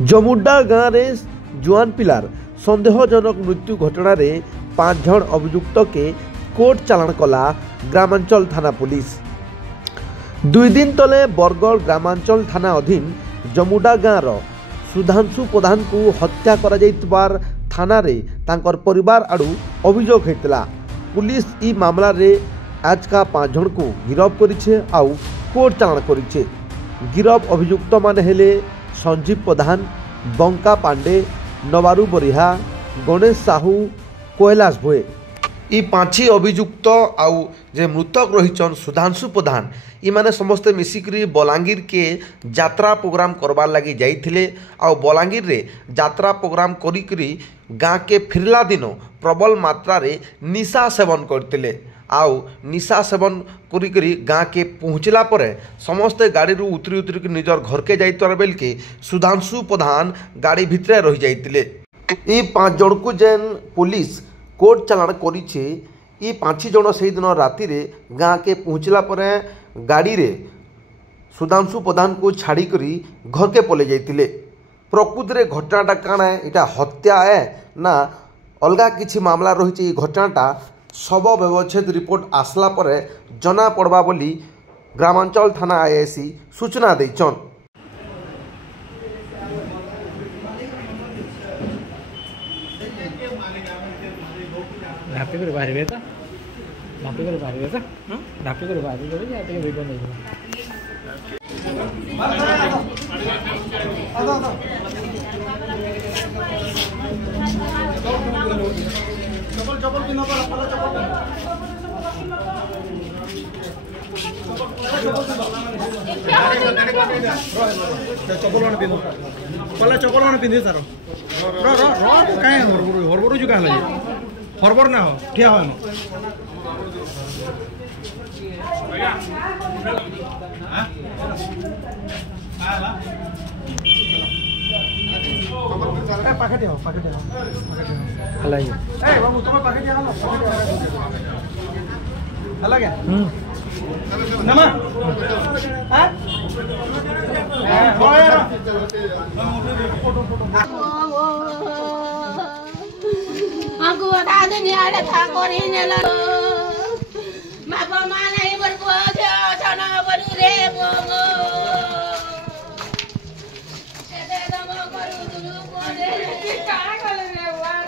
जमुडा गाँव में जुआन पिलार सन्देहजनक मृत्यु घटना 5 जन अभियुक्त के कोर्ट चालाण कला ग्रामांचल थाना पुलिस। 2 दिन तले बरगड़ ग्रामांचल थाना अधीन जमुडा गाँव सुधांशु प्रधान को हत्या करा जाइतबार थाना रे तांकर परिवार आड़ू अभियोग होता। पुलिस ई मामला रे आज का 5 जन को गिरफ्त करिछे आउ कोर्ट चालाण करिछे। गिरफ्त अभियुक्त माने हेले संजीव प्रधान, बंका पांडे, नवारू बरिहा, गणेश साहू, कैलाश भोए। ई 5 अभियुक्त आउ जे मृतक रहीचन सुधांशु प्रधान इमाने समस्ते मिसिकरी बलांगीर के यात्रा प्रोग्राम करबार लगी जाइथिले। आउ बलांगीर रे यात्रा प्रोग्राम करी गाँ के फिरला दिन प्रबल मात्रा रे निशा सेवन करतिले। आउ निशा सेवन करी गाँ के पहुँचला परे समस्ते गाड़ी उतरी के निजर घर के जाइतर बेल के सुधांशु प्रधान गाड़ी भितरे रही जाइतिले। ई 5 जन को जेन पुलिस कोर्ट चालाण करिछे। ई 5 जन से दिन राति रे गाँ के पहुँचला परे गाड़ी रे सुधांशु प्रधान को छाड़ी करी घर के पले जाइतिले। प्रकृति रे घटनाटा काना है, इटा हत्या है ना अलगा किछि मामला रही। घटनाटा शव व्यवच्छेद रिपोर्ट आसला परे जना पड़वा बोली ग्रामांचल थाना आईआईसी सूचना देछन। ढापी कर बाहर बेटा ढापी कर बाहर बेटा ढापी कर बाहर बेटा या तो वीडियो नहीं चप्पल चप्पल पिनो पर पहले चप्पल मान पिंधे सर रो रो रो काहे हरबरू जो काहे हरबर ना हो ठिया हो पाखे हो हला ए बाबू तुम पाखे हला हला क्या नमा हां हो यार aku ada ni ada takor ini lah. Mapa mana yang berbuat sana berdure bongo. Ada nama karu dulu kode. Kita kalau lewat.